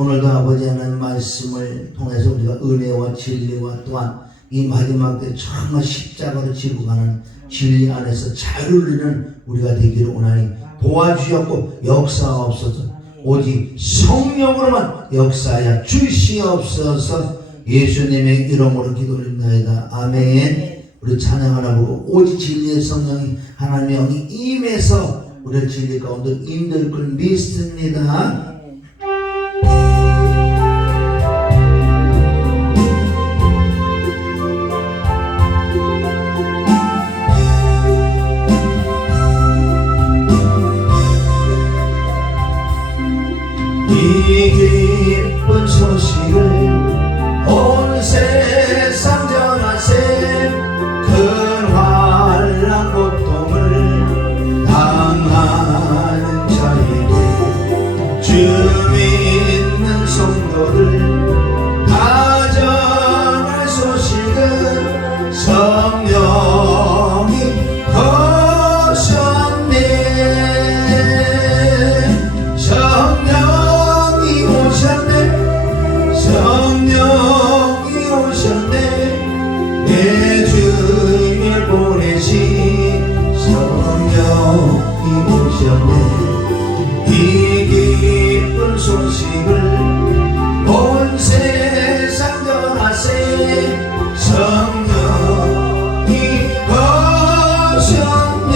오늘도 아버지 하나님 말씀을 통해서 우리가 은혜와 진리와 또한 이 마지막 때 정말 십자가로 지고 가는 진리 안에서 잘 울리는 우리가 되기를 원하니 도와주셨고 역사하옵소서. 오직 성령으로만 역사하여 주시옵소서. 예수님의 이름으로 기도드립니다. 아멘. 우리 찬양 하나 보고 오직 진리의 성령이 하나님의 영이 임해서 우리를 진리 가운데 인도할 걸 믿습니다. 이 기쁜 소식을 온 세상 전하세. 큰 환난 고통을 당하는 자에게 주 믿는 성도들 다 전할 소식은 성령이 오셨네. 성령이 오셨네. 내 주에 보내신 성령이 오셨네. 이 기쁜 소식을 온 세상 전하세. 성령이 오셨네.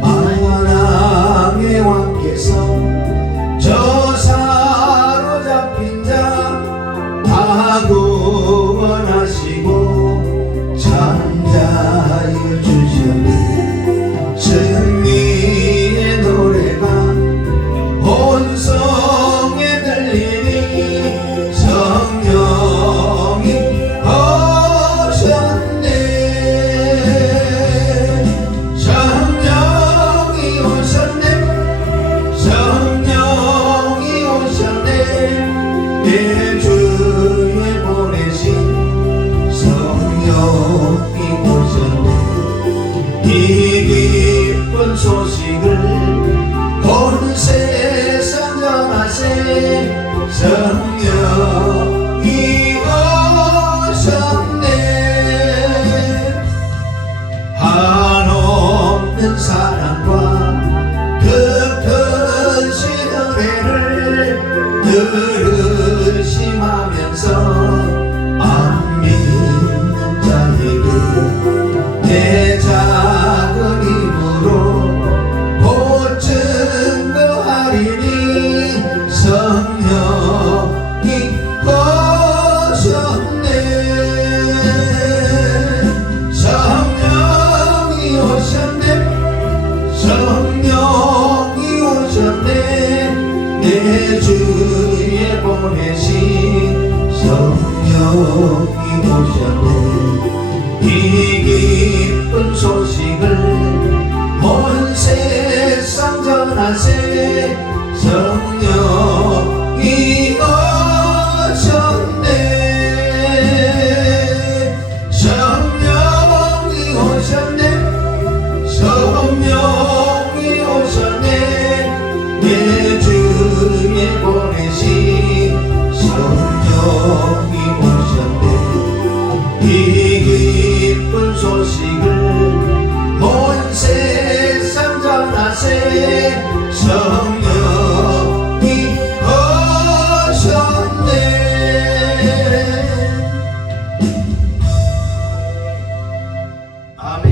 만왕의 왕께서 저 사로잡힌 자 다 구원하시고 잠자여 주셨네. 승리의 노래가 온 성에 들리니 성령이 오셨네. 성령이 오셨네. 성령이 오셨네. 내 주에 보내신 성령이 오셨네. 이 기쁜 소식을 온 세상 전하세. 성령이 오셨네. 한없는 사랑과 그 큰 시은혜를 늘 의심하면서 안 믿는 자에게 내 작은 힘으로 곧 증거하리니 성령이 오셨네. 성령이 오셨네. 성령이 오셨네. 내 주에 보내신 성령이 오셨네. 이 기쁜 소식을 온 세상 전하세. 성령이 오셨네. 성령이 오셨네. 성령이 오셨네. 내 주에 보내신 성령이 오셨네. 이 기쁜 소식을 온 세상 전하세. 성령이 오셨네. 아멘.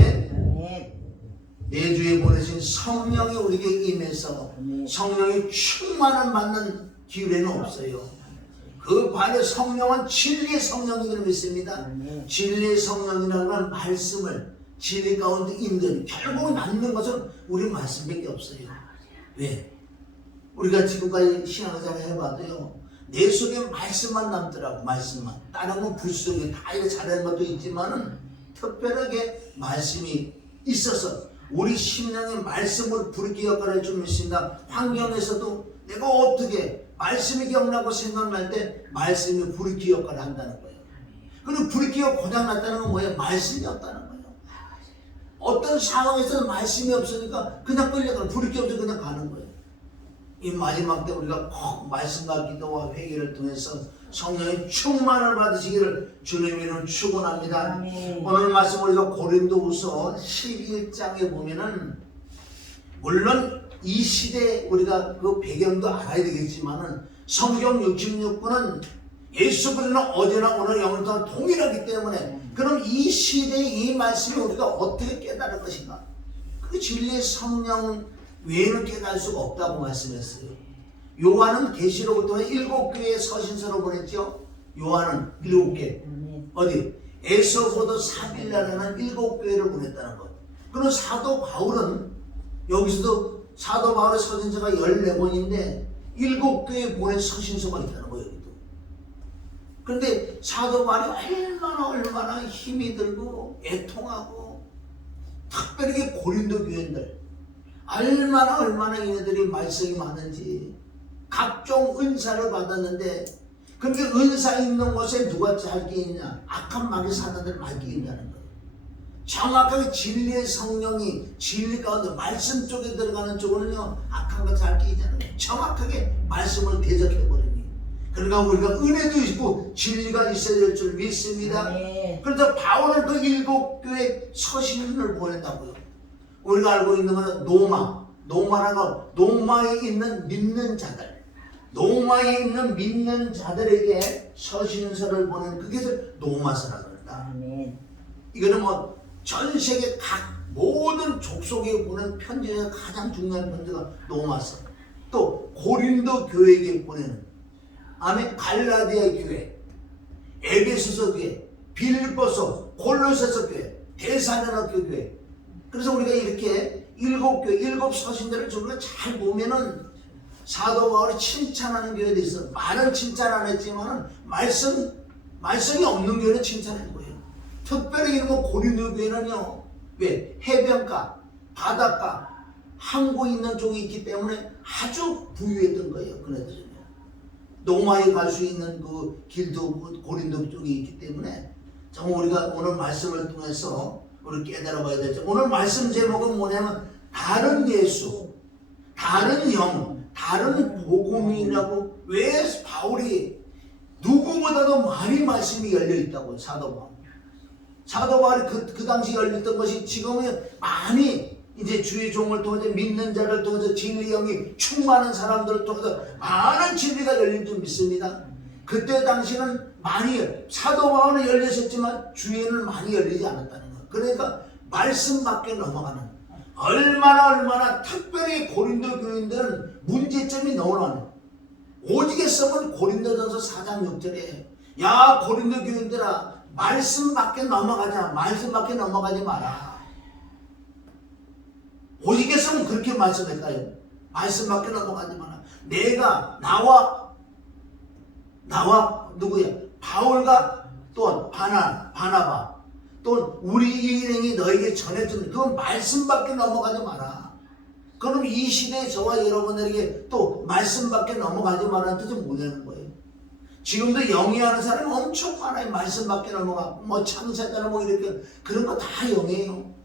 내 주에 보내신 성령이 우리에게 임해서 성령이 충만을 받는 기회는 없어요. 그 반에 성령은 진리의 성령이라고 믿습니다. 진리의 성령이라는 건 말씀을 진리 가운데 인도하는, 결국 남는 것은 우리 말씀밖에 없어요. 왜? 우리가 지금까지 신앙생활 해봐도요, 내 속에 말씀만 남더라고. 말씀만. 다른 건 불속에 다 이렇게 잘하는 것도 있지만은 특별하게 말씀이 있어서 우리 심령의 말씀을 부르기 역할을 해주는 믿습니다. 환경에서도 내가 어떻게 말씀이 기억나고 생각날 때 말씀이 부르기 역할을 한다는 거예요. 그리고 부르기가 고장났다는 건 뭐예요? 말씀이 없다는 거예요. 어떤 상황에서는 말씀이 없으니까 그냥 끌려가는, 부르기 없이 그냥 가는 거예요. 이 마지막 때 우리가 꼭 말씀과 기도와 회개를 통해서 성령의 충만을 받으시기를 주님 이름 축원합니다. 아멘. 오늘 말씀 우리가 고린도후서 11장에 보면은 물론 이 시대 우리가 그 배경도 알아야 되겠지만은 성경 66권은 예수 그리스도는 어제나 오늘 영원토록 동일하기 때문에 그럼 이 시대의 이 말씀을 우리가 어떻게 깨달을 것인가? 그 진리의 성령 외에는 깨달을 수가 없다고 말씀했어요. 요한은 계시록을 통해 7교회의 서신서로 보냈죠. 요한은 7개 어디? 에서보도 사빌라라는 7교회를 보냈다는 것. 그럼 사도 바울은 여기서도 사도 바울의 서신서가 14권인데 7교회에 보낸 서신서가 있다는 거예요. 여기도. 그런데 사도 바울이 얼마나 힘이 들고 애통하고 특별히 고린도 교인들 얼마나 이네들이 말씀이 많은지 각종 은사를 받았는데 그렇게 은사 있는 곳에 누가 잘 끼있냐? 악한 마귀 사단들 많이 끼인다는 거예요. 정확하게 진리의 성령이 진리 가운데 말씀 쪽에 들어가는 쪽으로는요 악한 거 잘 끼이잖아요. 정확하게 말씀을 대적해버리니 그러니까 우리가 은혜도 있고 진리가 있어야 될 줄 믿습니다. 그래서 바울은 그 7교회 서신을 보낸다고요. 우리가 알고 있는 것은 노마라는 거, 노마에 있는 믿는 자들, 노마에 있는 믿는 자들에게 서신서를 보내는 그게 노마서라고 한다. 이거는 뭐 전 세계 각 모든 족속에 보낸 편지 중에 가장 중요한 편지가 노마서. 또 고린도 교회에게 보내는 아멘 갈라디아 교회, 에베소서 교회, 빌립보서, 골로새서 교회, 데살로니가 교회. 그래서 우리가 이렇게 7교회, 7서신들을 우리가 잘 보면은 사도 바울이 칭찬하는 교회도 있어. 많은 칭찬 안 했지만은 말씀이 없는 교회는 칭찬하는 거예요. 특별히 이런 거 고린도 교회는요. 왜? 해변가, 바닷가, 항구 있는 쪽이 있기 때문에 아주 부유했던 거예요. 그네들은요. 노마에 갈 수 있는 그 길도 고린도 쪽이 있기 때문에 정말 우리가 오늘 말씀을 통해서 우리 깨달아 봐야 되죠. 오늘 말씀 제목은 뭐냐면 다른 예수, 다른 영, 다른 복음이라고. 왜 바울이 누구보다도 많이 말씀이 열려 있다고요. 사도 바울이 그 당시 열렸던 것이 지금은 많이 이제 주의 종을 통해서 믿는 자를 통해서 진리 영이 충만한 사람들을 통해서 많은 진리가 열린 줄 믿습니다. 그때 당시는 많이 사도 바울은 열렸었지만 주위에는 많이 열리지 않았다는 거예요. 그러니까 말씀 밖에 넘어가는 얼마나 특별히 고린도 교인들은 문제점이 너무 많아요. 오직에 써본 고린도전서 4장 6절에 야 고린도 교인들아 말씀 밖에 넘어가지 마라. 오직에 써면 그렇게 말씀할까요? 말씀 밖에 넘어가지 마라. 내가 나와 누구야? 바울과 또 바나바 또 우리 일행이 너에게 전해준 그 말씀 밖에 넘어가지 마라. 그럼 이 시대에 저와 여러분들에게 또 말씀 밖에 넘어가지 마라는 뜻은 뭐냐는 거예요. 지금도 영위하는 사람이 엄청 많아요. 말씀 밖에 넘어가 뭐 창세자나 뭐 이렇게 그런 거 다 영이에요.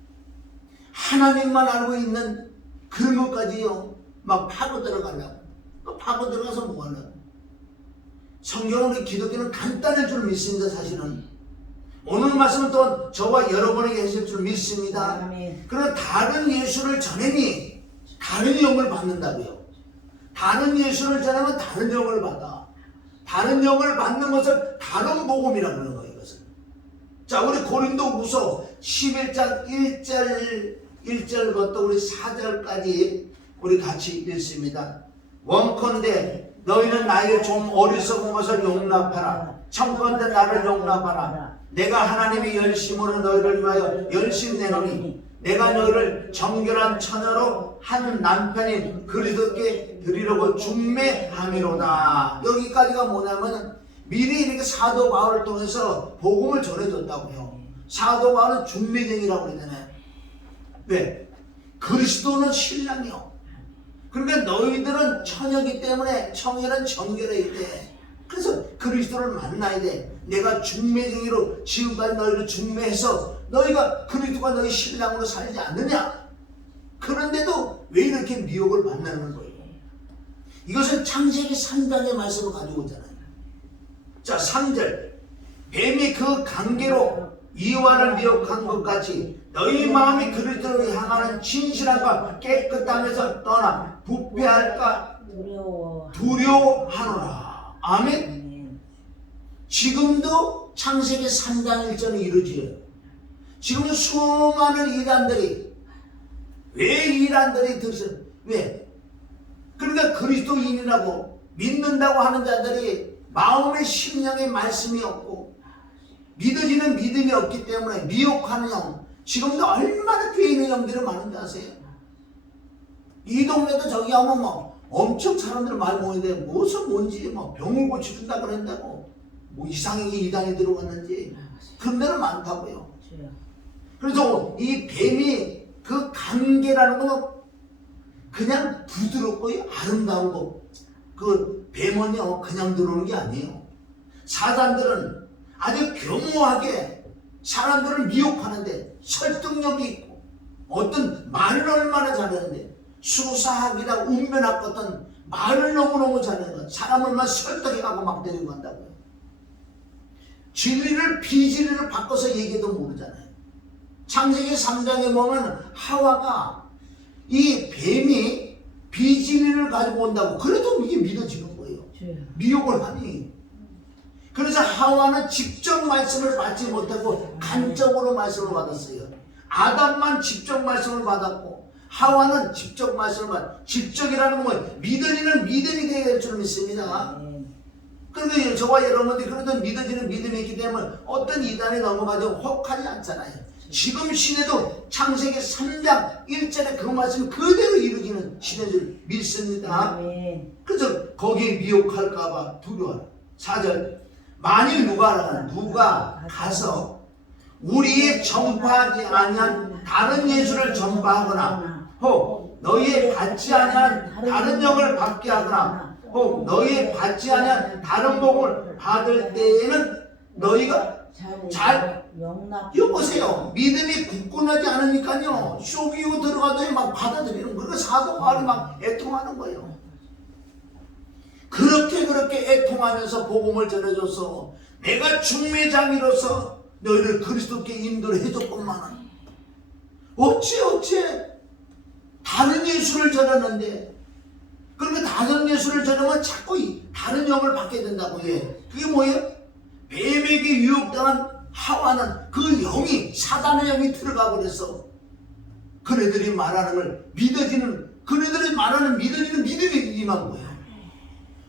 하나님만 알고 있는 그런 것까지요 막 파고 들어가려고. 또 파고 들어가서 뭐 하려고. 성경은 우리 기독교는 간단할 줄 믿습니다. 사실은 오늘 말씀은 또 저와 여러분에게 하실 줄 믿습니다. 그러나 다른 예수를 전하니 다른 영을 받는다고요. 다른 예수를 전하면 다른 영을 받아. 다른 영을 받는 것을 다른 복음이라고 하는 거예요. 이것은. 자, 우리 고린도후서 11장 1절부터 우리 4절까지 우리 같이 읽습니다. 원컨대 너희는 나의 좀 어리석은 것을 용납하라. 청컨대 나를 용납하라. 내가 하나님의 열심으로 너희를 위하여 열심 내노니 내가 너희를 정결한 처녀로 한 남편인 그리스도께 드리려고 중매함이로다. 여기까지가 뭐냐면 미리 이렇게 사도 바울을 통해서 복음을 전해줬다고요. 사도 바울은 중매쟁이라고 그러잖아요. 왜? 그리스도는 신랑이요. 그러니까 너희들은 처녀이기 때문에 청년은 정결해야 돼. 그래서 그리스도를 만나야 돼. 내가 중매쟁이로 지금까지 너희를 중매해서 너희가 그리스도가 너희 신랑으로 살지 않느냐? 그런데도 왜 이렇게 미혹을 만나는 거예요? 이것은 창세기 3장의 말씀을 가지고 오잖아요. 자, 3절. 뱀이 그 관계로 이와를 미혹한 것 같이 너희 마음이 그리스도를 향하는 진실함과 깨끗함에서 떠나 부패할까 두려워하노라. 아멘. 지금도 창세기 3장 1절은 이루어져요. 지금도 수많은 이단들이, 왜 이단들이 들었어요? 왜? 그러니까 그리스도인이라고 믿는다고 하는 자들이 마음의 심령의 말씀이 없고 믿어지는 믿음이 없기 때문에 미혹하는 영, 지금도 얼마나 교회 있는 영들이 많은지 아세요? 이 동네도 저기 하면 막 엄청 사람들 많이 모이는데 무슨 뭔지 막 병을 고쳐준다 그랬다고 뭐 이상하게 이단이 들어갔는지 그런 데는 많다고요. 그래서 이 뱀이 그 관계라는 건 그냥 부드럽고 아름다운 거, 그 뱀은요 그냥 들어오는 게 아니에요. 사단들은 아주 교묘하게 사람들을 미혹하는데 설득력이 있고, 어떤 말을 얼마나 잘하는데 수사학이나 운변학 같은 말을 너무너무 잘하는 거, 사람을만 설득해가고 막 데리고 간다고요. 진리를 비진리를 바꿔서 얘기해도 모르잖아요. 창세기 3장에 보면 하와가 이 뱀이 비진리를 가지고 온다고, 그래도 이게 믿어지는 거예요. 미혹을 하니. 그래서 하와는 직접 말씀을 받지 못하고 간접으로 말씀을 받았어요. 아담만 직접 말씀을 받았고 하와는 직접 말씀을 받았고, 직접이라는 건 믿어지는 믿음이 되어야 될 줄 믿습니다. 그런데 저와 여러분들이 그러던 믿어지는 믿음이 있기 때문에 어떤 이단에 넘어가도 혹하지 않잖아요. 지금 시대도 창세기 3장 1절에 그 말씀이 그대로 이루어지는 시대인 줄 믿습니다. 그래서 거기에 미혹할까봐 두려워요. 4절. 만일 누가 가서 우리의 전파하지 아니한 다른 예수를 전파하거나 혹 너희의 받지 아니한 다른 영을 받게 하거나 혹 너희의 받지 아니한 다른 복을 받을 때에는 너희가 잘 여보세요. 믿음이 굳건하지 않으니까요 쇼비고 들어가더니 막 받아들이는 거예요. 사도 바울이 막 애통하는 거예요. 그렇게 애통하면서 복음을 전해줘서 내가 중매장이로서 너희를 그리스도께 인도를 해줬건만은 어찌 다른 예수를 전하는데, 그러니까 다른 예수를 전하면 자꾸 다른 영을 받게 된다고 해. 그게 뭐예요? 뱀에게 유혹당한 하와는 그 영이, 사단의 영이 들어가 버려서 그네들이 말하는 걸 믿어지는, 그네들이 말하는 믿어지는 믿음이 임한 거예요.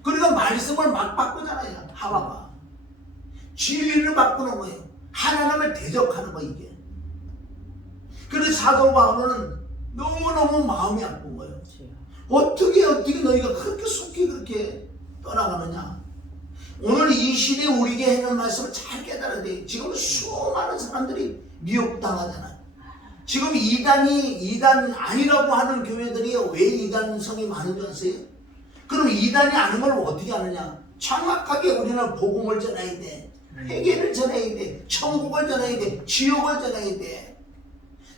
그러니까 말씀을 막 바꾸잖아요. 하와가 진리를 바꾸는 거예요. 하나님을 대적하는 거 이게. 그래서 사도 바울은 너무너무 마음이 아픈 거예요. 어떻게 너희가 그렇게 속히 그렇게 떠나가느냐. 오늘 이 시대에 우리에게 하는 말씀을 잘 깨달아야 돼요. 지금 수많은 사람들이 미혹당하잖아요. 지금 이단 아니라고 하는 교회들이 왜 이단성이 많은 줄 아세요? 그럼 이단이 아는 걸 어떻게 하느냐? 정확하게 우리는 복음을 전해야 돼. 회개를 전해야 돼. 천국을 전해야 돼. 지옥을 전해야 돼.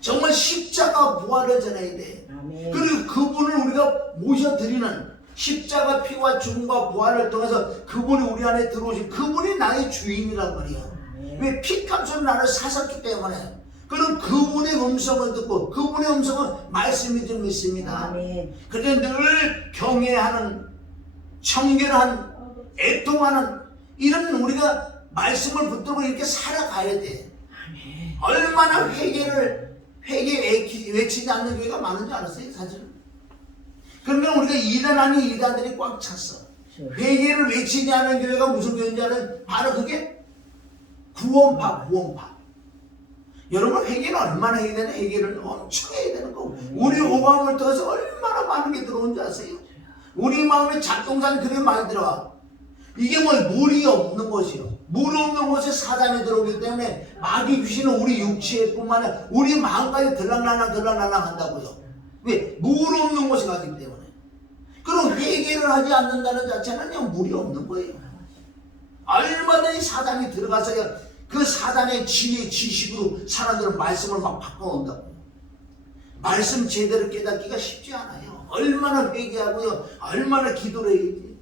정말 십자가 부활을 전해야 돼. 그리고 그분을 우리가 모셔드리는 십자가 피와 죽음과 부활을 통해서 그분이 우리 안에 들어오신, 그분이 나의 주인이란 말이야. 왜? 피값으로 나를 사셨기 때문에. 그럼 그분의 음성을 듣고 그분의 음성은 말씀이 좀 있습니다. 그런데 늘 경외하는, 청결한, 애통하는 이런 우리가 말씀을 붙들고 이렇게 살아가야 돼. 얼마나 회개 외치지 않는 교회가 많은지 알았어요, 사실은. 그러면 우리가 이단 아닌 이단들이 꽉 찼어. 회개를 외치지 않는 교회가 무슨 교회인지 알아요? 바로 그게 구원파. 여러분, 회개는 얼마나 해야 되나? 회개를 엄청 해야 되는 거고, 우리 오감을 통해서 얼마나 많은 게 들어온지 아세요? 우리 마음에 작동산 그렇게 많이 들어와. 이게 뭐 물이 없는 곳이요. 물 없는 곳에 사단이 들어오기 때문에 마귀 귀신은 우리 육체뿐만 아니라 우리 마음까지 들락날락 한다고요. 왜? 물 없는 곳에 가기 때문에. 그럼 회개를 하지 않는다는 자체는 그냥 물이 없는 거예요. 얼마든지 사단이 들어가서야 그 사단의 지혜, 지식으로 사람들은 말씀을 막 바꿔온다고요. 말씀 제대로 깨닫기가 쉽지 않아요. 얼마나 회개하고요, 얼마나 기도를 해야지.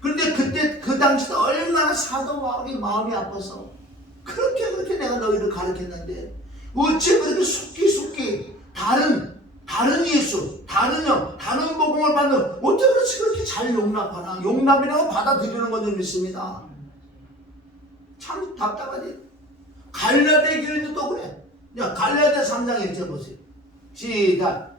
그런데 그때 그 당시도 얼마나 사도 바울이 마음이 아파서 그렇게 내가 너희를 가르쳤는데 어째 그렇게 속기 다른 예수, 다른 복음을 받는 어째 그렇게 잘 용납하나? 용납이라고 받아들이는 건 좀 믿습니다. 참 답답하지. 갈라디아 교인들도 그래. 야, 갈라디아 3장 읽어보세요. 시작.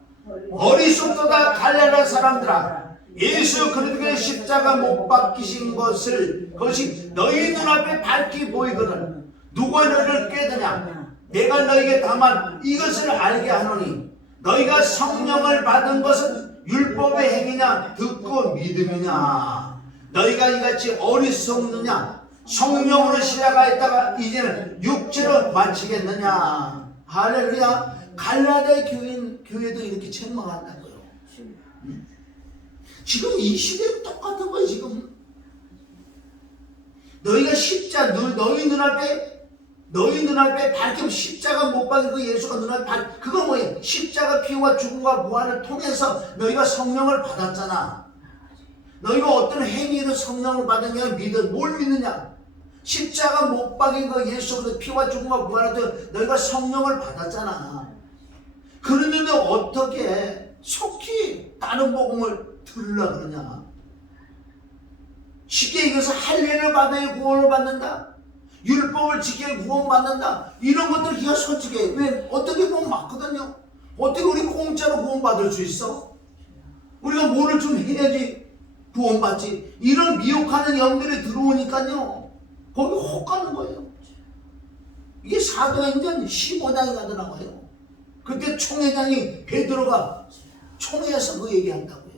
어리석도다 갈라디아 사람들아, 예수 그리스도의 십자가 못 박히신 그것이 너희 눈앞에 밝히 보이거든 누가 너희를 깨드냐? 내가 너희에게 다만 이것을 알게 하노니 너희가 성령을 받은 것은 율법의 행위냐 듣고 믿음이냐? 너희가 이같이 어리석느냐? 성령으로 시작하였다가 이제는 육체로 마치겠느냐? 할렐루야. 갈라디아 교회도 이렇게 책망한다고요. 지금 이 시대는 똑같은 거예요. 지금 너희가 너희 눈앞에 밝히면 십자가 못 박힌 그 예수가 눈앞에 그거 뭐예요? 십자가 피와 죽음과 부활을 통해서 너희가 성령을 받았잖아. 너희가 어떤 행위로 성령을 받느냐 뭘 믿느냐? 십자가 못 박힌 그 예수 피와 죽음과 부활을 통해서 너희가 성령을 받았잖아. 그런데 어떻게 속히 다른 복음을 들으려 그러냐? 쉽게 얘기해서 할례를 받아야 구원을 받는다. 율법을 지켜야 구원받는다. 이런 것들 기가 솔직해. 왜? 어떻게 보면 맞거든요. 어떻게 우리 공짜로 구원받을 수 있어? 우리가 뭐를 좀 해야지 구원받지. 이런 미혹하는 영들이 들어오니까요, 거기 혹 가는 거예요. 이게 사도행전 15장에 가더라고요. 그때 총회장이 베드로가 총회에서 그 얘기한다고요.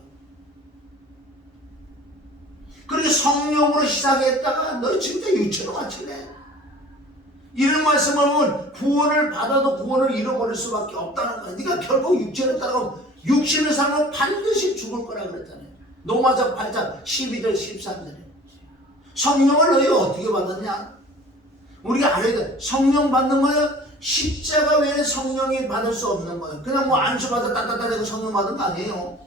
그렇게 성령으로 시작했다가 너 진짜 육체로 마치네. 이런 말씀을 하면 구원을 받아도 구원을 잃어버릴 수밖에 없다는 거야. 네가 결국 육체로 따라가면 육신을 살면 반드시 죽을 거라 그랬잖아요. 로마서 8장 12절 13절에 성령을 너희가 어떻게 받았냐? 우리가 알아야 돼. 성령 받는 거는 십자가 외에 성령이 받을 수 없는 거예요. 그냥 뭐 안수 받아 따따따대고 성령 받은 거 아니에요.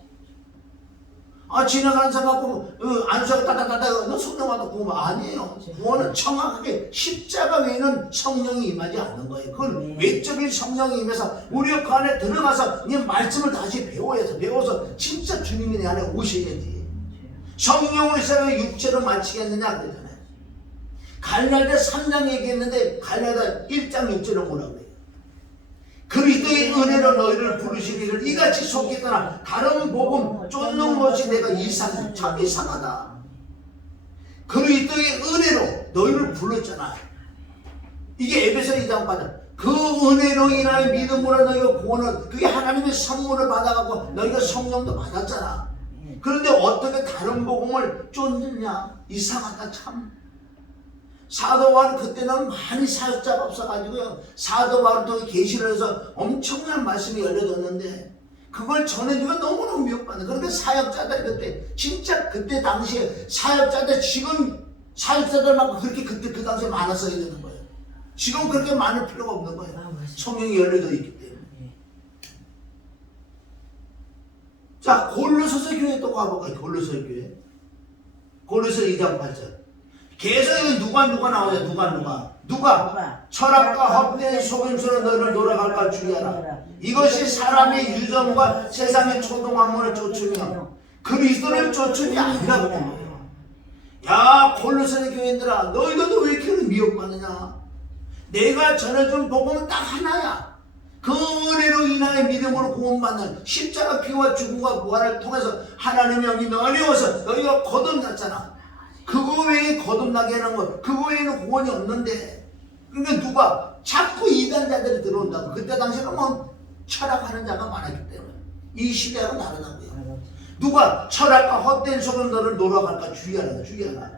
지나가는 사람 갖고 안수하고 따따따따 너 성령 받아 구원 아니에요. 구원은 정확하게 십자가 외에는 성령이 임하지 않는 거예요. 그건 외적인 성령이 임해서 우리 그 안에 들어가서 이 말씀을 다시 배워서 진짜 주님이 내 안에 오셔야지. 성령으로 시작해 육체로 마치겠느냐 그러잖아요. 갈라디아 3장 얘기했는데 갈라디아 1장 6절은 뭐라고 그래요? 그리스도의 은혜로 너희를 부르시기를 이같이 속히 떠나 다른 복음 쫓는 것이 내가 참 이상하다. 그리스도의 은혜로 너희를 불렀잖아. 이게 에베소 2장 8절. 그 은혜로 인하여 믿음으로 너희가 구원을, 그게 하나님의 선물을 받아가고 너희가 성령도 받았잖아. 그런데 어떻게 다른 복음을 쫓느냐? 이상하다 참. 사도 바울 그때는 많이 사역자가 없어가지고요. 사도 바울 통해 계시를 해서 엄청난 말씀이 열려졌는데 그걸 전해주기가 너무너무 미혹받는. 그러니까 사역자들 그때 당시에 사역자들 지금 사역자들만큼 그렇게 그때 그 당시에 많았어야 되는 거예요. 지금 그렇게 많을 필요가 없는 거예요. 성령이 열려져 있기 때문에. 자, 골로새서 교회 또 가볼까요? 골로새 교회. 골로새 2장 8절. 계속 누가 나오냐? 누가? 철학과 헛된 속임수로 너를 놀아갈까 주의하라. 이것이 사람의 유전과 세상의 초동학문을 쫓으며 그리스도를 쫓음이 아니라고 하는 거예요. 야, 골로새 교인들아, 너희들도 왜 이렇게 미혹받느냐? 내가 전해준 복음은 딱 하나야. 그 은혜로 인하여 믿음으로 구원받는 십자가 피와 죽음과 부활을 통해서 하나님의 영이 어려워서 너희가 거듭났잖아. 그거 외에 거듭나게 하는 것, 그거 외에는 구원이 없는데. 그러니까 누가 자꾸 이단자들이 들어온다고. 그때 당시에는 뭐 철학하는 자가 많았기 때문에. 이 시대하고 다르다고요. 누가 철학과 헛된 속은 너를 놀아갈까 주의하라.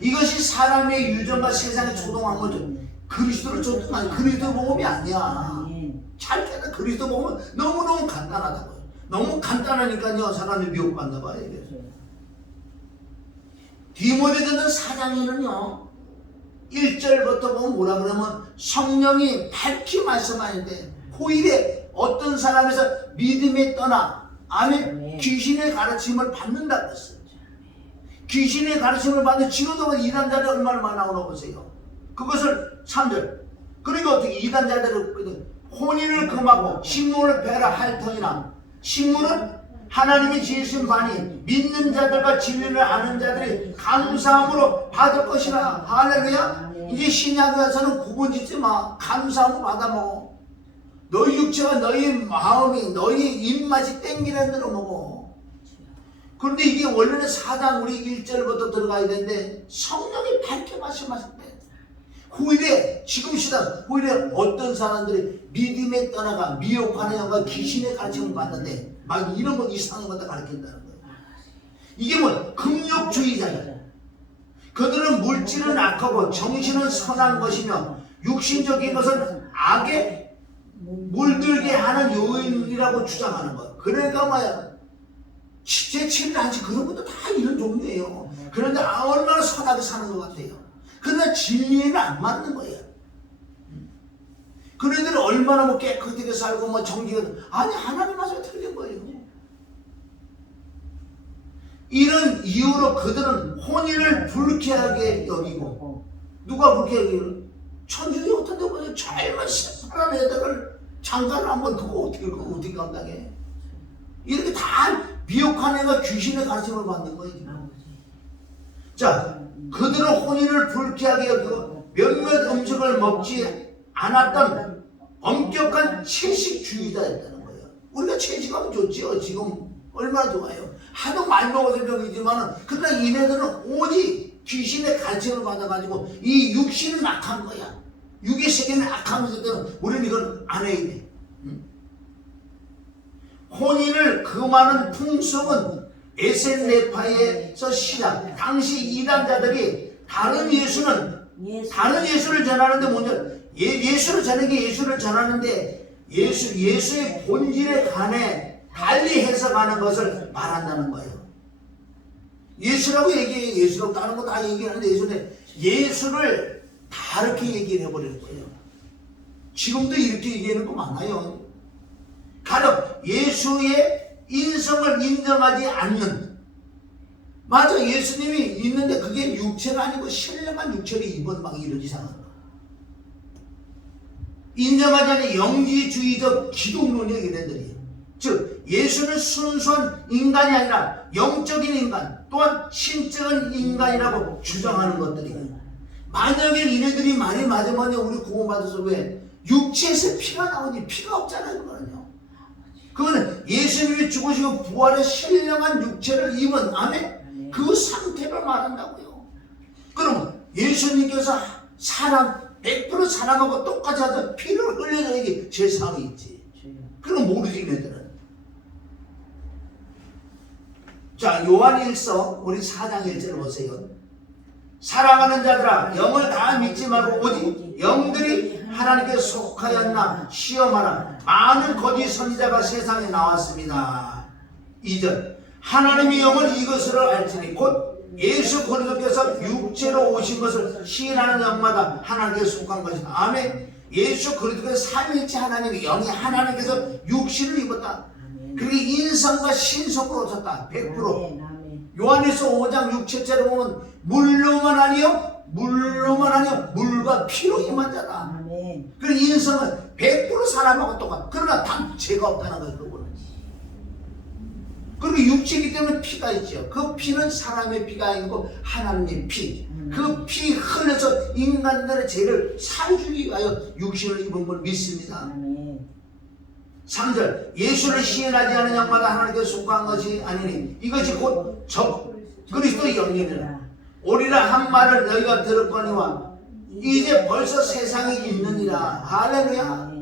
이것이 사람의 유전과 세상의 초동학문을 그리스도를 쫓는 그리스도 복음이 아니야. 잘 깨닫. 그리스도 복음은 너무너무 간단하다고요. 너무 간단하니까요 사람이 미혹받나 봐요. 이게. 디모데전서 4장에는요 1절부터 보면 뭐라 그러면 성령이 밝히 말씀하는데 후일에 어떤 사람에서 믿음에 떠나 아멘. 귀신의 가르침을 받는다고 했어요. 귀신의 가르침을 받는 지금도 이단자들 얼마나 많이 나오나 보세요. 그것을 3절. 그러니까 어떻게 이단자들을 혼인을 금하고 식물을 배라 할 터이나 식물은 하나님이 지으신 바니 믿는 자들과 진리를 아는 자들이 감사함으로 받을 것이라. 할렐루야. 이제 신약에서는 구분짓지 마. 감사함으로 받아 먹어. 너희 육체가 너희 마음이 너희 입맛이 땡기는 대로 먹어. 그런데 이게 원래는 4장 우리 1절부터 들어가야 되는데 성령이 밝게 말씀하셨대. 후일에 지금 시대 후일에 어떤 사람들이 믿음에 떠나가 미혹하는 영과 귀신의 가르침을 받는데 막 이런 거 이상한 것도 가르친다는 거예요. 이게 뭐 금욕주의자야. 그들은 물질은 악하고 정신은 선한 것이며 육신적인 것은 악에 물들게 하는 요인이라고 주장하는 거예요. 그러니까 뭐야, 제7일 한지 그런 것도 다 이런 종류예요. 그런데 얼마나 선하게 사는 것 같아요. 그러나 진리에는 안 맞는 거예요. 그네들은 얼마나 뭐 깨끗하게 살고 뭐 정직하게, 아니 하나님 말씀이 틀린 거예요. 이런 이유로 그들은 혼인을 불쾌하게 여기고, 누가 불쾌하게 여기고, 천주교 어떤 데 보면 젊은 새파란 애들을 장가를 한번 두고 어떻게 감당해. 이렇게 다 미혹한 애가 귀신의 가르침을 받는 거예요. 자, 그들은 혼인을 불쾌하게 여기고 몇몇 음식을 먹지 않았던 엄격한 채식주의자였다는 거예요. 우리가 채식하면 좋지요. 지금 얼마나 좋아요. 하도 많이 먹어서 병이지만, 그러나 이네들은 오직 귀신의 가르침을 받아가지고 이 육신은 악한 거야. 육의 세계는 악하면서 우리는 이걸 안 해야 돼. 혼인을 금하는 풍속은 에센네파에서 시작. 당시 이단자들이 다른 예수를 전하는데 먼저 예수를 전하는 게 예수를 전하는데 예수의 본질에 관해 달리 해석하는 것을 말한다는 거예요. 예수라고 얘기해. 예수라고 다른 거 다 얘기하는데 예수를 다르게 얘기를 해버리는 거예요. 지금도 이렇게 얘기하는 거 많아요. 가령 예수의 인성을 인정하지 않는, 맞아, 예수님이 있는데 그게 육체가 아니고 신령한 육체를 입은 막 이런 이상한 거. 인정하지 않는 영지주의적 기독론이에요, 얘네들이. 즉 예수는 순수한 인간이 아니라 영적인 인간, 또한 신적인 인간이라고 주장하는 것들이에요. 만약에 이네들이 말이 맞으면 우리 구원받아서 왜 육체에서 피가 나오니? 피가 없잖아요. 그거는 예수님이 죽으시고 부활의 신령한 육체를 입은, 아멘? 그 상태를 말한다고요. 그럼 예수님께서 사람 100% 사람하고 똑같이 하던 피를 흘려줘야지 죄사함이 있지. 그럼 모르지 얘네들은. 자, 요한일서 우리 4장 1절 보세요. 사랑하는 자들아, 영을 다 믿지 말고 오직 영들이 하나님께 속하였나 시험하라. 많은 거짓 선지자가 세상에 나왔습니다. 2절. 하나님의 영은 이것으로 알지니 곧 예수 그리스도께서 육체로 오신 것을 시인하는 영마다 하나님께 속한 것이다. 아멘. 예수 그리스도께서 삼위일체 하나님의 영이 하나님께서 육신을 입었다. 그리고 인성과 신성으로 오셨다. 100%. 요한일서 5장 6절에 보면 물로만 아니요 물과 피로 임한 자다. 그 인성은 100% 사람하고 똑같아. 그러나 단 죄가 없다는 거예요. 그거는. 그리고 육체이기 때문에 피가 있죠. 그 피는 사람의 피가 아니고 하나님의 피. 그 피 흘려서 인간들의 죄를 살주기 위하여 육신을 입은 걸 믿습니다. 3절. 예수를 시인하지 않은 영마다 하나님께 속한 것이 아니니 이것이 곧 그리스도의 영이니라. 오리라 한 말을 너희가 들었거니와 이제 벌써 세상에 있느니라. 할렐루야.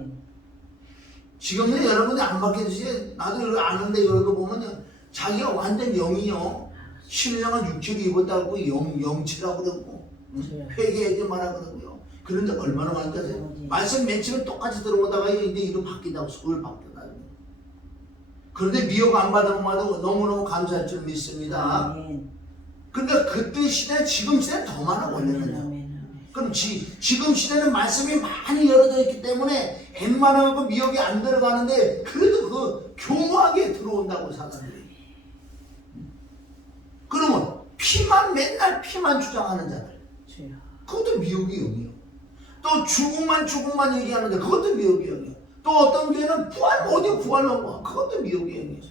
지금은 여러분이 안 바뀌듯이 나도 이거 아는데 이거 보면요, 자기가 완전 영이요, 신령한 육체를 입었다고 영체라고 그러고 회개하지 마라 그러고요. 그런 적 얼마나 많이 하세요. 말씀 맨 처음에 똑같이 들어오다가 이제 이로 바뀐다고, 속을 바뀌었다. 그런데 미혹 안 받으면 너무너무 감사할 줄 믿습니다. 그러니까 그때 시대 지금 시대 더 많아. 원래는요. 그럼 지금 시대는 말씀이 많이 열어져 있기 때문에 웬만하면 미혹이 안 들어가는데 그래도 그 교묘하게 들어온다고 사람들이. 그러면 맨날 피만 주장하는 자들, 그것도 미혹이 영이요. 또 죽음만 얘기하는데 그것도 미혹이 영이요. 또 어떤 교회는 부활 어디 부활로 그것도 미혹이 영이요.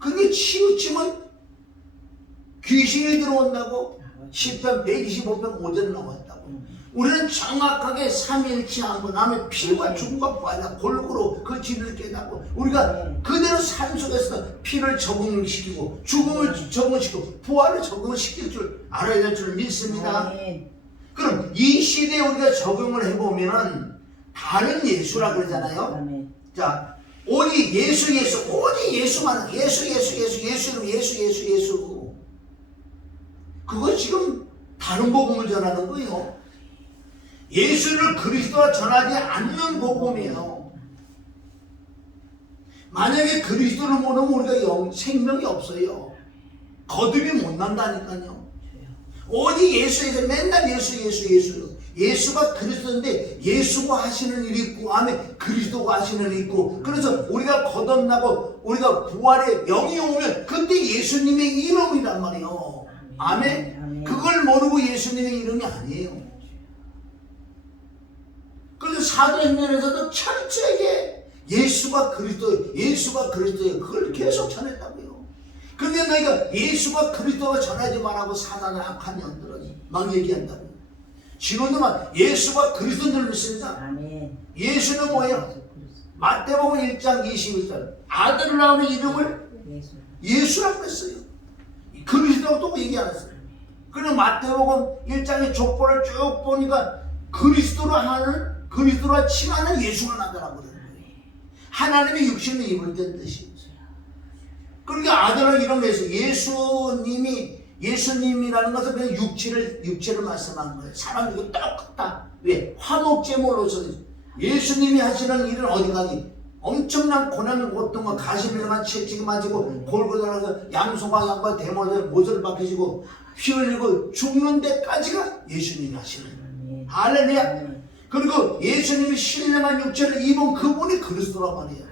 그게 치우치면 귀신이 들어온다고 시편 125편 5절 나왔다고. 우리는 정확하게 삼위일체한 거 다음에 피와 죽음과 부활이다 골고루 그 진리를 깨닫고 우리가 그대로 삶 속에서 피를 적응시키고 죽음을 적응시키고 부활을 적응시킬 줄 알아야 될 줄 믿습니다. 그럼 이 시대에 우리가 적용을 해보면은 다른 예수라 그러잖아요. 자, 오직 예수 오직 예수만 예수 이름 예수 그거 지금 다른 복음을 전하는 거예요. 예수를 그리스도와 전하지 않는 복음이에요. 만약에 그리스도를 모르면 우리가 생명이 없어요. 거듭이 못 난다니까요. 오직 예수에서 맨날 예수 예수가 그리스도인데 예수가 하시는 일이 있고 아멘 그리스도가 하시는 일이 있고 그래서 우리가 거듭나고 우리가 부활의 영이 오면 그때 예수님의 이름이란 말이에요. 아멘. 그걸 모르고 예수님의 이름이 아니에요. 그래서 사도행전에서도 철저하게 예수가 그리스도예요. 그걸 계속 전했다고요. 근데 너희가 예수가 그리스도가 전하지 말라고 사단의 악한 영들은 막 얘기한다고요. 지금도 막 예수가 그리스도인 줄 믿습니다. 아멘. 예수는 뭐예요? 마태복음 1장 21절 아들을 낳은 이름을 예수라고 했어요. 그리스도라고 또 얘기 안 했어요. 그럼 마태복음 1장의 족보를 쭉 보니까 그리스도로 칭하는 예수가 나타나고 그러는 거예요. 하나님의 육신을 입을 때 뜻이. 그러니까 아들을 이름으로 해서 예수님이라는 것은 그냥 육체를 말씀하는 거예요. 사람들이 똑같다. 왜? 화목제물로서 예수님이 하시는 일은 어디까지? 엄청난 고난, 고통과 가시면만 채찍이 맞고 골고다가 양손과 양발 대못에 못을 박히시고 피 흘리고 죽는 데까지가 예수님이 하시는 거예요. 할렐루야. 그리고 예수님이 신령한 육체를 입은 그분이 그리스도란 말이에요.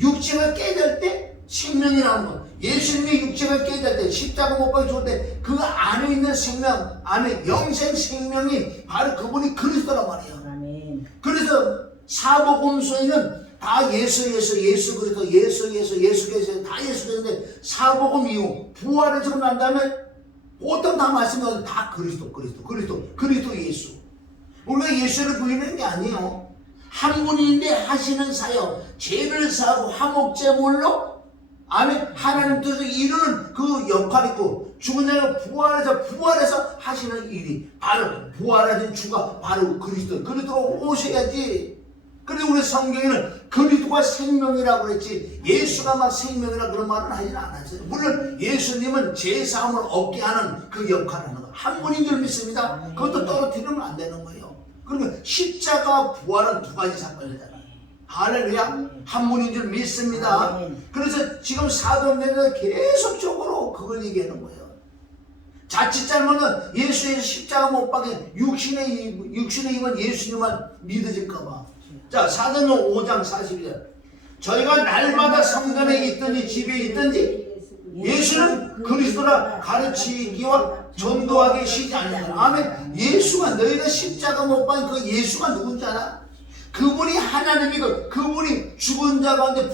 육체가 깨질 때 생명이라는 거. 예수님의 육체가 깨질 때 십자가 못 박혀 죽을 때 그 안에 있는 생명, 안에 영생 생명이 바로 그분이 그리스도란 말이에요. 그래서 사복음서에는 다 예수 그리스도 예수께서 다 예수인데 사복음 이후 부활해서 난 다음에 보통 다 말씀하는 다 그리스도 예수. 우리가 예수를 부인하는 게 아니에요. 한 분인데 하시는 사역, 죄를 사하고 화목제물로 아멘 하나님 뜻을 이루는 그 역할이 있고 죽은 자가 부활해서 하시는 일이 바로 부활하신 주가 바로 그리스도가 오셔야지. 그리고 우리 성경에는 그리스도가 생명이라고 그랬지 예수가 막 생명이라 그런 말은 하진 않았어요. 물론 예수님은 죄사함을 얻게 하는 그 역할을 하는 거예요. 한 분인 줄 믿습니다. 그것도 떨어뜨리면 안 되는 거예요. 그러니까 십자가와 부활은 두 가지 사건이잖아요. 할렐루야. 한 분인 줄 믿습니다. 그래서 지금 사도행전에서 계속적으로 그걸 얘기하는 거예요. 자칫 잘못은 예수의 십자가 못 박힌 육신의 입은 예수님만 믿어질까봐. 자, 사도행전 5장 42절. 저희가 날마다 성전에 있든지 집에 있든지 예수는 그리스도라 가르치기와 전도하기 쉬지 않는다. 아멘. 예수가 너희가 십자가 못 박힌 그 예수가 누군지 알아? 그분이 하나님이고 그분이 죽은 자 가운데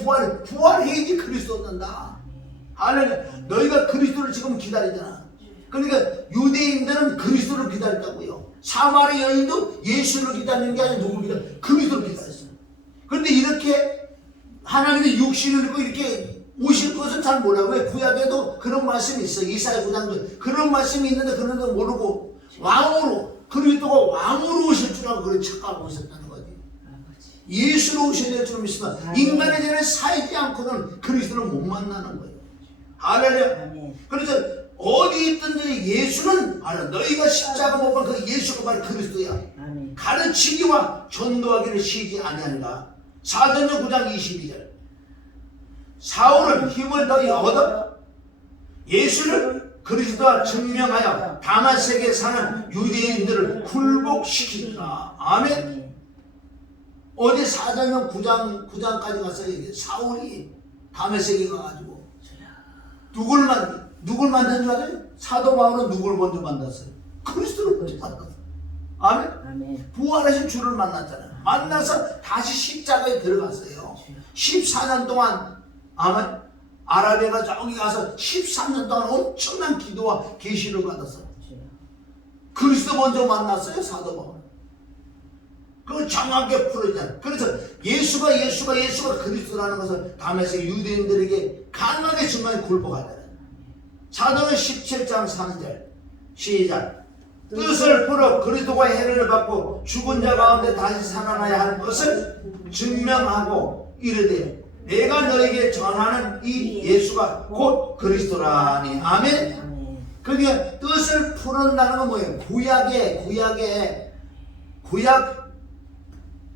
부활해야지 그리스도 얻는다. 할렐루야. 너희가 그리스도를 지금 기다리잖아. 그러니까 유대인들은 그리스도를 기다렸다고요. 사마리 여인도 예수를 기다리는 게 아니라 누굴 기다려? 그리스도를 기다렸어요. 그런데 이렇게 하나님의 육신을 입고 이렇게 오실 것은 잘 몰라요. 왜? 구약에도 그런 말씀이 있어. 이사야 9장도 그런 말씀이 있는데 그런 거 모르고 왕으로 그리스도가 왕으로 오실 줄 알고 그렇게 착각하고 있었다는 거지. 예수로 오셔야 될 줄 믿으면 인간의 죄를 사이지 않고는 그리스도를 못 만나는 거예요. 할렐루야. 그래서 어디 있든지 예수는 알아. 너희가 십자가 못 박힌 그 예수가 바로 그리스도야. 아멘. 가르치기와 전도하기를 쉬지 아니한다. 사도행전 9장 22절. 사울은 힘을 더히 얻어 예수를 그리스도와 증명하여 다마섹에 사는 유대인들을 굴복시키라. 아멘. 어디 사도행전 9장까지 갔어요. 사울이 다메섹에 가가지고 누굴 만든 줄 알아요? 사도 바울은 누굴 먼저 만났어요? 그리스도를 먼저 만났어요. 아멘. 부활하신 주를 만났잖아요. 만나서 다시 십자가에 들어갔어요. 14년 동안 아멘. 아라비아가 저기 가서 13년 동안 엄청난 기도와 계시를 받았어요. 그리스도 먼저 만났어요. 사도 바울. 그걸 정확하게 풀어주잖아요. 그래서 예수가 그리스도라는 것을 다메섹 유대인들에게 강하게 증명해 굴복하잖아요. 사도는 17장 3절 시작. 뜻을 풀어 그리스도가 해를 받고 죽은 자 가운데 다시 살아나야 할 것을 증명하고 이르되 내가 너에게 전하는 이 예수가 곧 그리스도라니. 아멘. 그러니까 뜻을 풀은다는 건 뭐예요? 구약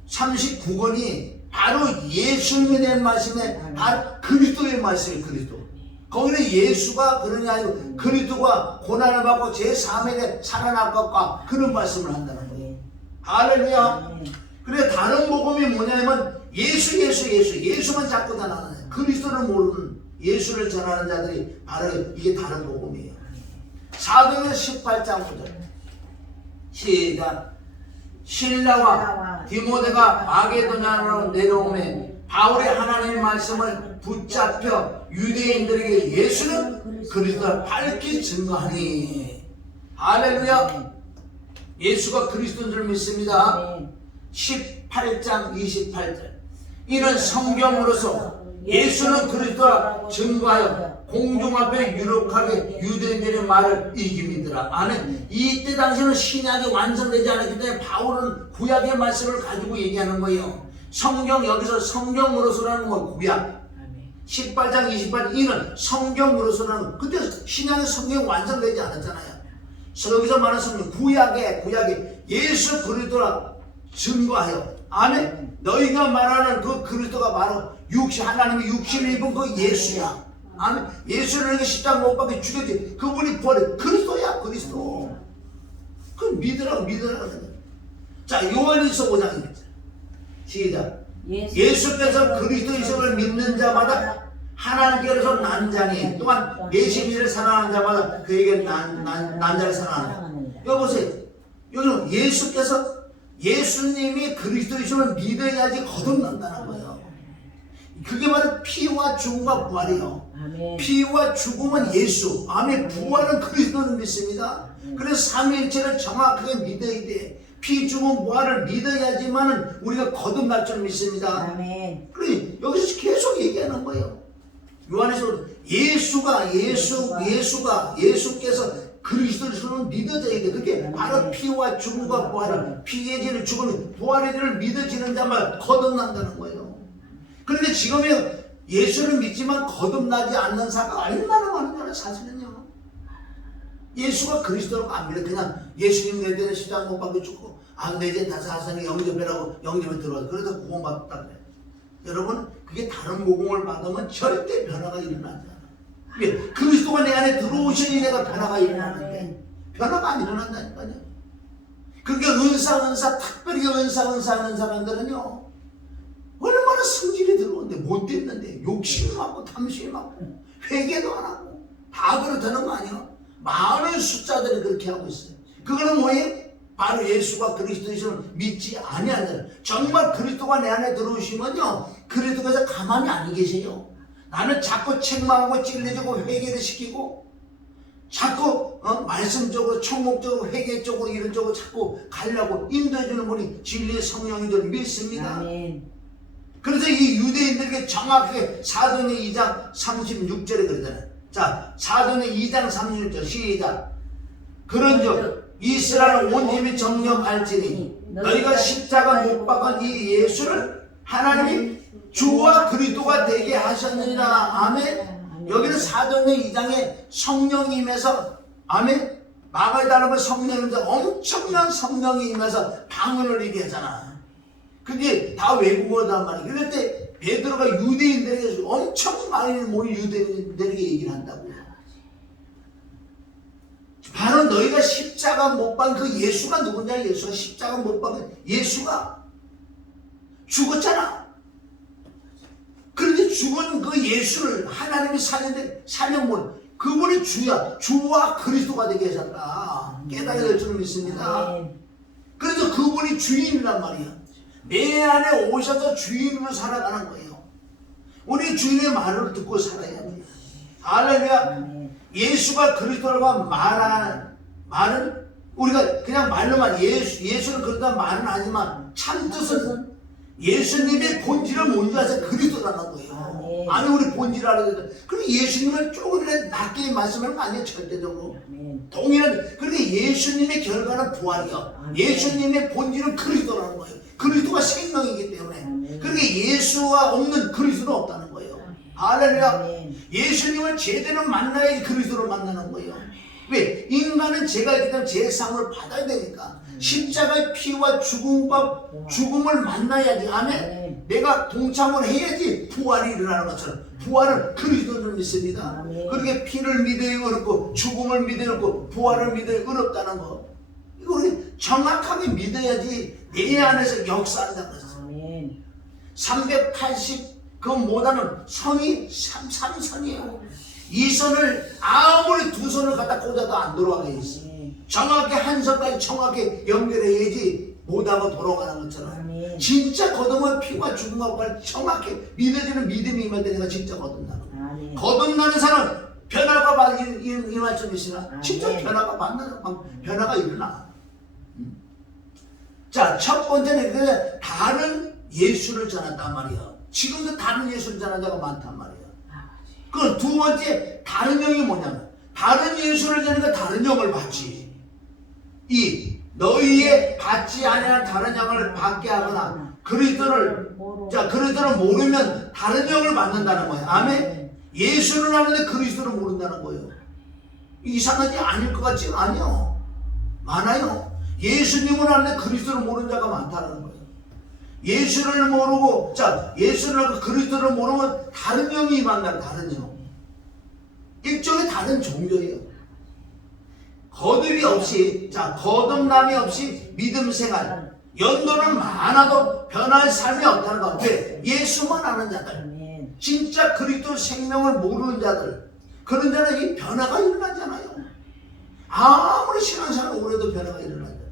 39권이 바로 예수님에 대한 말씀에 바로 그리스도의 말씀이에요. 그리스도. 거기는 예수가 그러니 아니고 그리스도가 고난을 받고 제3일에 살아날 것과 그런 말씀을 한다는 거예요. 할렐루야. 그래 다른 복음이 뭐냐면 예수만 자꾸 전하는 그리스도를 모르는 예수를 전하는 자들이 바로 이게 다른 복음이에요. 사도행전 18장 5절 시작. 실라와 디모데가 마게도냐로 내려오매 바울이 하나님의 말씀을 붙잡혀 유대인들에게 예수는 그리스도를 밝히 증거하니. 할렐루야. 예수가 그리스도인 줄 믿습니다. 18장 28절 이는 성경으로서 예수는 그리스도라 증거하여 공중 앞에 유력하게 유대인들의 말을 이깁니더라. 아멘. 이때 당시는 신약이 완성되지 않았기 때문에 바울은 구약의 말씀을 가지고 얘기하는 거예요. 여기서 성경으로서라는 건 구약 18장 28 이는 성경으로서라는 그때 신약의 성경이 완성되지 않았잖아요. 여기서 말하는 성경 구약에 예수 그리스도라 증거하여. 아멘. 너희가 말하는 그 그리스도가 바로 하나님의 육신을 입은 그 예수야. 아멘. 예수를 이렇게 십자가 못 박혀 죽였지. 그분이 부활해. 그리스도야. 그리스도. 그걸 믿으라고. 자, 요한일서 5장입니다. 시작. 예수께서 그리스도이심을 믿는 자마다 하나님께로서 난 자니 또한 예수님을 사랑하는 자마다 그에게 난 자를 사랑하는. 여기 보세요. 여기는 예수님이 그리스도이심을 믿어야지 거듭난다는 거예요. 그게 바로 피와 죽음과 부활이에요. 아멘. 피와 죽음은 예수, 아멘. 부활은 그리스도를 믿습니다. 그래서 삼위일체를 정확하게 믿어야 돼. 피, 죽음, 부활을 믿어야지만 우리가 거듭날 줄 믿습니다. 아멘. 그래 여기서 계속 얘기하는 거예요. 요한에서 예수께서 그리스도를 믿어져야 돼. 그게 바로 피와 죽음과 부활을, 피의 죄를 죽음이 부활의 죄를 믿어지는 자만 거듭난다는 거예요. 그런데 지금 예수를 믿지만 거듭나지 않는 사가 얼마나 많은가는 사실은요. 예수가 그리스도로 안 믿어. 그냥 예수님 내 때는 십자가 못 박혀 죽고 내 이제 다 사상이 영접해라고 영접에 들어와서 그래서 구원받았다 그래. 여러분 그게 다른 복음을 받으면 절대 변화가 일어나지 않아. 그리스도가 내 안에 들어오시니 내가 변화가 일어나는데 변화가 안 일어난다니까요. 그러니까 특별히 은사하는 사람들은요 얼마나 성질이 들어오는데 못됐는데 욕심 많고 탐심 많고 회개도 안 하고 다 그렇다는 거 아니야. 많은 숫자들이 그렇게 하고 있어요. 그거는 뭐예요? 바로 예수가 그리스도이심을 믿지 아니하는. 정말 그리스도가 내 안에 들어오시면요 그리스도께서 가만히 안 계세요. 나는 자꾸 책망하고 찔러주고 회개를 시키고 자꾸 말씀적으로 총목적으로 회개적으로 이런 쪽으로 자꾸 가려고 인도해주는 분이 진리의 성령인 줄 믿습니다. 아멘. 그래서 이 유대인들에게 정확하게 사도행전 2장 36절에 그러잖아요. 자, 사도행전 2장 36절 시작. 그런즉 이스라엘 온 힘이 정령할지니 너희가 십자가 못 박은 이 예수를 하나님이 주와 그리스도가 되게 하셨느니라. 아멘. 여기는 사도행전 2장에 성령이 임해서 아멘. 마가다락은 성령이 임해서 엄청난 성령이 임해서 방언을 얘기하잖아. 그게 다 외국어단 말이야. 그럴 때 베드로가 유대인들에게 엄청 많이 모인 유대인들에게 얘기를 한다고요. 너희가 십자가 못 박은 그 예수가 누구냐? 예수가 십자가 못 박은 예수가 죽었잖아. 그런데 죽은 그 예수를 하나님이 살려본 그분이 주와 그리스도가 되게 하셨다. 깨달아야 될 줄 믿습니다. 그래서 그분이 주인이란 말이야. 내 안에 오셔서 주인으로 살아가는 거예요. 우리 주인의 말을 듣고 살아야 돼. 할렐루야. 예수가 그리스도라고 말하는 말은 우리가 그냥 말로만 예수는 그리스도라고 말은 하지만 참 뜻은 예수님의 본질을 뭔지 아세요? 그리스도라는 거예요. 아니 우리 본질을 알아야 돼. 그럼 예수님을 조금이라도 낮게 말씀하는 거 아니에요? 절대적으로. 동일한. 그러니까 예수님의 결과는 부활이요. 예수님의 본질은 그리스도라는 거예요. 그리스도가 생명이기 때문에. 그러니까 예수와 없는 그리스도는 없다는 거예요. 할렐루야. 예수님을 제대로 만나야지 그리스도를 만나는 거예요. 왜? 인간은 죄가 있기 때문에 죄의 상을 받아야 되니까. 십자가의 피와 죽음을 만나야지. 아멘. 내가 동참을 해야지 부활이 일어나는 것처럼. 부활은 그리스도를 믿습니다. 그렇게 피를 믿어야 어렵고 죽음을 믿어야 어렵고 부활을 믿어야 어렵다는 거. 이거 우리 정확하게 믿어야지 내 안에서 역사한다는 거죠. 380 그 못하는 선이 3선이에요. 이 선을 아무리 두 손을 갖다 꽂아도 안 돌아가게 있어. 정확히 한 선까지 정확히 연결해야지 못하고 돌아가는 것처럼. 진짜 거듭은 피와 죽음과 부활 정확히 믿어지는 믿음이 임할 때 내가 진짜 거듭나는 거야. 거듭나는 사람 변화가 임할 줄 믿으시나? 진짜 변화가 받는 변화가 일어나. 자, 첫 번째는 다른 예수를 전한단 말이야. 지금도 다른 예수를 전하는 자가 많단 말이야. 그 두 번째 다른 영이 뭐냐면 다른 예수를 전하니까 다른 영을 받지. 이 너희의 받지 아니한 다른 영을 받게 하거나 그리스도를 모르면 다른 영을 받는다는 거예요. 아멘. 예수를 아는데 그리스도를 모른다는 거예요. 이상하지 않을 것 같지? 아니요. 많아요. 예수님을 아는데 그리스도를 모르는 자가 많다는 거예요. 예수를 모르고, 예수를 알고 그리스도를 모르면 다른 영이 임한다. 다른 영. 일종의 다른 종교예요. 거듭이 없이, 거듭남이 없이 믿음 생활. 연도는 많아도 변할 삶이 없다는 거. 왜? 예수만 아는 자들. 진짜 그리스도 생명을 모르는 자들. 그런 자는 이 변화가 일어나잖아요. 아무리 신앙생활 오래도 변화가 일어나잖아요.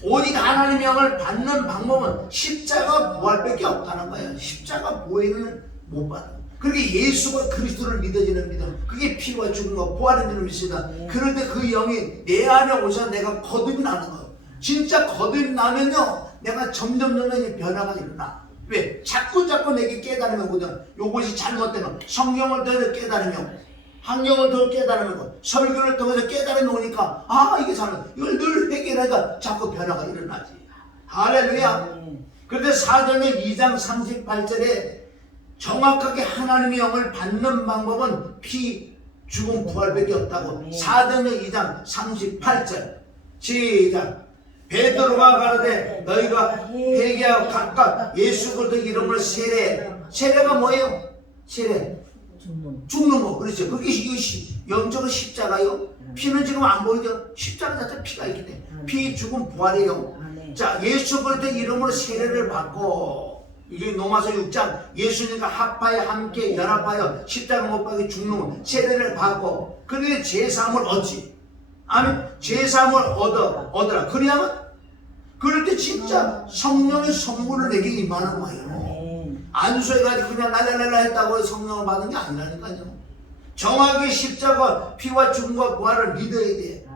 오직 하나님의 영을 받는 방법은 십자가 부활밖에 없다는 거예요. 십자가 부활은 못 받아요. 그렇게 예수가 그리스도를 믿어지는 믿음, 그게 피와 죽음과 부활인 줄 믿습니다. 그럴 때 그 영이 내 안에 오셔서 내가 거듭이 나는 거예요. 진짜 거듭이 나면요, 내가 점점 변화가 일어나. 왜? 자꾸 내게 깨달으면 오거든. 요것이 잘못되면 성경을 더 깨달으면, 학령을 더 깨달으면, 설교를 통해서 깨달으면 오니까 이게 잘못. 이걸 늘 회개하니까 자꾸 변화가 일어나지. 할렐루야. 그런데 사도행전 2장 38절에 정확하게 하나님의 영을 받는 방법은 피, 죽음, 부활밖에 없다고. 사도행전 2장 38절 시작. 베드로가 가라되 너희가 회개하고 각각 예수 그리스도 이름을 세례. 세례가 뭐예요? 세례. 죽는 거. 그렇죠. 그게 영적인 십자가요. 피는 지금 안 보이죠? 십자가 자체 피가 있기 때문에. 피, 죽음, 부활이에요. 자, 예수 그리스도 이름으로 세례를 받고, 이게 로마서 6장 예수님과 합하여 함께 연합하여 십자가 못 박혀 죽는 세례를 받고, 그런데 제3을 얻지. 아멘. 제3을 얻어라. 그래야만 그럴 때 진짜 성령의 선물을 내게 임하는 거예요. 안수해가지고 그냥 랄랄랄라 했다고 성령을 받은 게 아니라니까요. 정확히 십자가 피와 죽음과 부활을 믿어야 돼.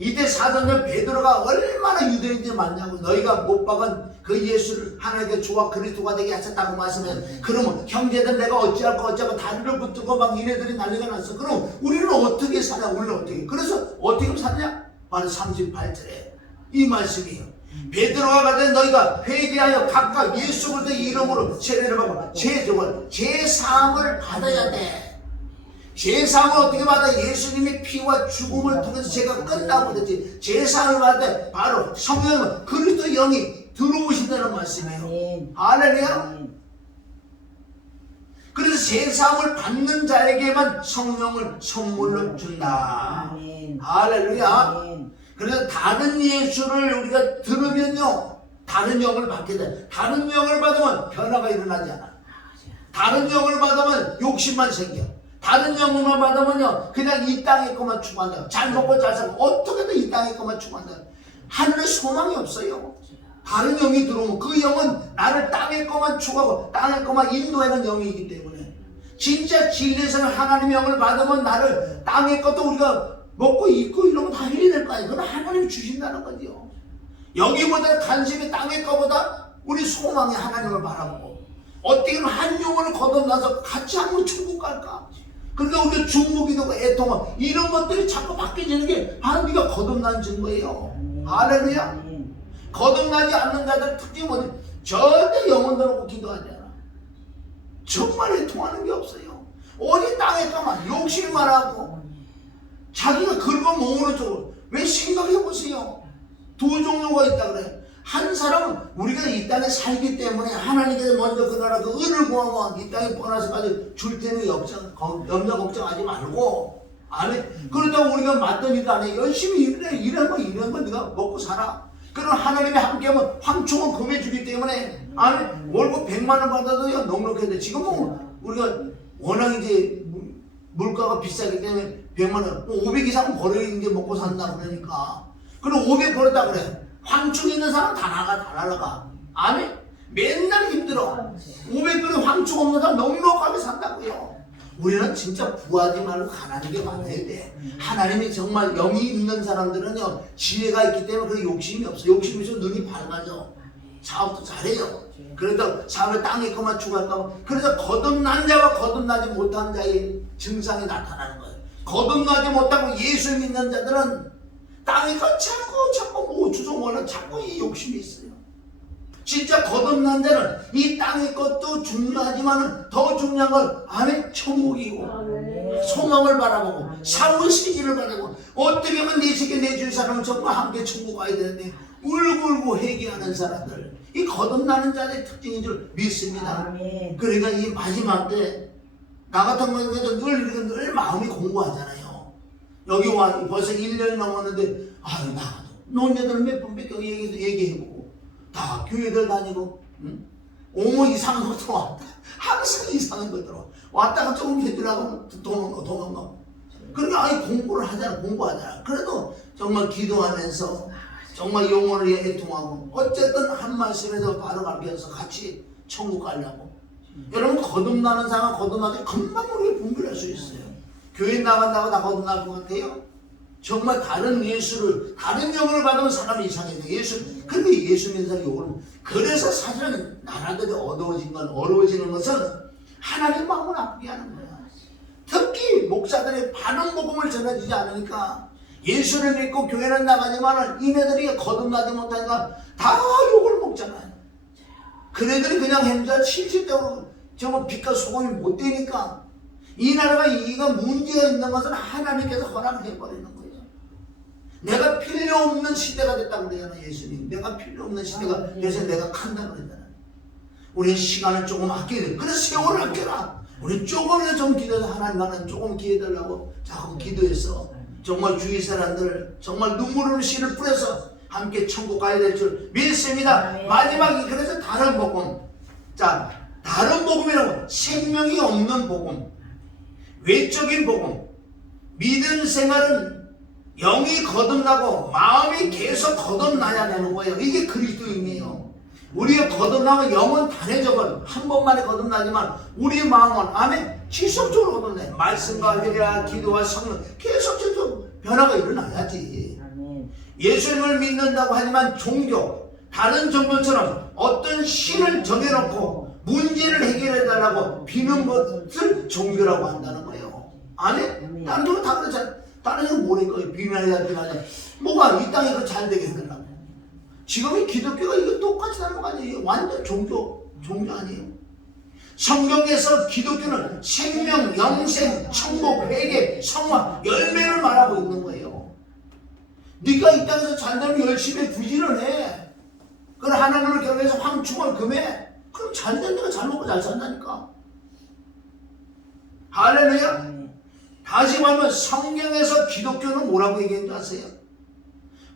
이때 사도행전 베드로가 얼마나 유대인들이 많냐고. 너희가 못 박은 그 예수를 하나님께 주와 그리스도가 되게 하셨다고 말씀해. 그러면 형제들 내가 어찌할까 다리를 붙들고 막 이네들이 난리가 났어. 그럼 우리는 어떻게 살아? 우리는 어떻게? 그래서 어떻게 사냐? 바로 38절에 이 말씀이에요. 베드로가 가되 너희가 회개하여 각각 예수 그리스도 이름으로 세례를 받고 제3을 받아야 돼. 제3을 어떻게 받아? 예수님의 피와 죽음을 통해서 제가 끝나고 그랬지. 제3을 받을 때 바로 성령은 그리스도 영이 들어오신다는 말씀이에요. 할렐루야. 그래서 제3을 받는 자에게만 성령을 선물로 준다. 할렐루야. 그래서 다른 예수를 우리가 들으면요, 다른 영을 받게 돼. 다른 영을 받으면 변화가 일어나지 않아. 다른 영을 받으면 욕심만 생겨. 다른 영만 받으면요, 그냥 이 땅의 것만 추구한다. 잘 먹고 잘 살고 어떻게든 이 땅의 것만 추구한다. 하늘에 소망이 없어요. 다른 영이 들어오면 그 영은 나를 땅의 것만 추구하고 땅의 것만 인도하는 영이기 때문에, 진짜 진리에서는 하나님의 영을 받으면 나를 땅의 것도 우리가 먹고 입고 이런 거 다 해야 될 거 아니에요. 그건 하나님이 주신다는 거죠. 여기보다 관심이 땅의 것보다 우리 소망이 하나님을 바라보고, 어떻게든 한 영혼을 거듭나서 같이 한번 천국 갈까? 그러니까 우리가 중보기도고 애통함 이런 것들이 자꾸 바뀌어지는 게 네가 거듭난 증거예요. 할렐루야. 거듭나지 않는 자들 특징이 뭐지? 절대 영혼 들어놓고 기도하지 않아. 정말 애통하는 게 없어요. 어디 땅에 가만 욕심만 하고 자기가 긁어 모으는 쪽으로. 왜 생각해보세요. 두 종류가 있다 그래. 한 사람은 우리가 이 땅에 살기 때문에 하나님께서 먼저 그 나라 그 은을 구하면 이 땅에 떠나서까지 줄 테니 염려 걱정하지 말고, 아멘. 그렇다고 우리가 맞던 일도 안 해. 열심히 일한 거 네가 먹고 살아. 그럼 하나님이 함께하면 황충은 금해 주기 때문에, 아멘. 월급 100만 원 받아도 넉넉해야 돼. 지금은 우리가 워낙 이제 물가가 비싸기 때문에 100만 원, 500 이상 벌어야 이제 먹고 산다 그러니까. 그럼 500 벌었다 그래. 황충 있는 사람 다 날아가. 아멘. 맨날 힘들어. 500불에 황충 없는 사람 넉넉하게 산다고요. 우리는 진짜 구하지 말고 가난하게 받아야 돼. 하나님이 정말 영이 있는 사람들은요, 지혜가 있기 때문에 그 욕심이 없어. 욕심이 있으면 눈이 밝아져. 사업도 잘해요. 그래도 사업에 땅에 것만 추구할까. 그래서 거듭난 자와 거듭나지 못한 자의 증상이 나타나는 거예요. 거듭나지 못하고 예수 믿는 자들은 땅에 것 자꾸 뭐 주성원은 자꾸 이 욕심이 있어요. 진짜 거듭난 자는 이 땅의 것도 중요하지만 더 중요한 건 안에 천국이고, 소망을 바라보고 사후 시기를 바라보고, 어떻게 하면 내 세계 내 주위 사람은 정말 함께 천국 가야 되는데 울고 회개하는 사람들, 이 거듭나는 자의 특징인 줄 믿습니다. 그러니까 이 마지막 때 나 같은 경우에도 늘 마음이 공부하잖아요. 여기 와 벌써 1년이 넘었는데 나가도 노녀들 몇 번 몇 번 얘기해보고 다 교회들 다니고, 응? 오모 이상한 거 들어왔다. 항상 이상한 거 들어와. 왔다가 조금 해주려고 도망가. 그러니까 공부를 하잖아. 공부하잖아. 그래도 정말 기도하면서 정말 영혼을 애통하고 어쨌든 한 말씀에서 바로 가르쳐서 같이 천국 가려고. 여러분 거듭나는 사람 거듭나지 금방 우리가 분별할 수 있어요. 교회 나간다고 다 거듭날 것 같아요? 정말 다른 예수를, 다른 영을 받으면 사람이 이상해요. 그런데 예수 믿는 사람이 욕을. 그래서 사실은 나라들이 어려워지는 것은 하나님 마음을 아프게 하는 거야. 특히 목사들이 바른 복음을 전해주지 않으니까 예수를 믿고 교회는 나가지만 이네들이 거듭나지 못하니까 다 욕을 먹잖아요. 그네들이 그냥 행자 70대로 정말 빛과 소금이 못 되니까 이 나라가 이가 문제가 있는 것은 하나님께서 허락을 해버리는 거예요. 내가 필요 없는 시대가 됐다고 그러잖아요. 예수님. 내가 필요 없는 시대가 돼서 내가 간다고 그러잖아요. 우리 시간을 조금 아껴야 돼. 그래서 세월을 아껴라. 우리 조금이라도 좀 기도해서 하나님 조금 기회달라고 자꾸 기도해서 정말 주위 사람들 정말 눈물 흘리는 씨를 뿌려서 함께 천국 가야 될 줄 믿습니다. 마지막이 그래서 다른 복음. 자, 다른 복음이라고 생명이 없는 복음, 외적인 복음. 믿음 생활은 영이 거듭나고 마음이 계속 거듭나야 되는 거예요. 이게 그리스도인이에요. 우리가 거듭나면 영은 단해져버려. 한 번만에 거듭나지만 우리 마음은 아멘 지속적으로 거듭나요. 말씀과 회개와 기도와 성령 계속 변화가 일어나야지. 예수님을 믿는다고 하지만 종교, 다른 종교처럼 어떤 신을 정해놓고 문제를 해결해달라고 비는 것을 종교라고 한다는 거예요. 아멘? 다른 종교 다 그렇잖아요. 다른 종교 뭐랄까요? 비난해야. 뭐가 이 땅에 잘 되게 해달라고. 지금 이 기독교가 이거 똑같이 하는 거 아니에요? 완전 종교 아니에요? 성경에서 기독교는 생명, 영생, 천국, 회개, 성화, 열매를 말하고 있는 거예요. 네가 이 땅에서 잘 되면 열심히 부지런 해. 그럼 하나님을 경외해서 황충을 금해. 그럼 잘 된 데가 잘 먹고 잘 산다니까. 할렐루야. 다시 말하면 성경에서 기독교는 뭐라고 얘기했는지 아세요?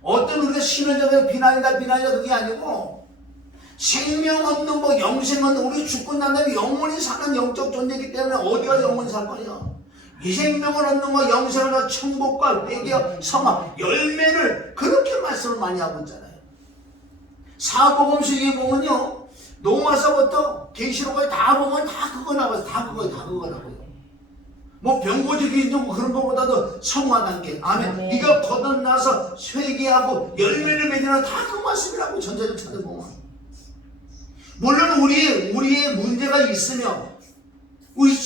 어떤 우리가 신앙적인 비난이다 그게 아니고 생명 없는 뭐 영생 없는 우리 죽고 난 다음에 영원히 사는 영적 존재이기 때문에 어디가 영원히 살 거냐? 이 생명을 얻는 거 영생을 얻는 천국과 회개 성화 열매를 그렇게 말씀을 많이 하고 있잖아요. 사복음서에 보면요 노마서부터 계시록까지 다 보면 다 그거 나와서 다 그거 나와요. 뭐 병고지 기준 그런 것보다도 성화 단계 아멘. 네가 거듭나서 회개하고 열매를 맺으면 다 그 말씀이라고 전자를 찾아보면 물론 우리의 문제가 있으며 의지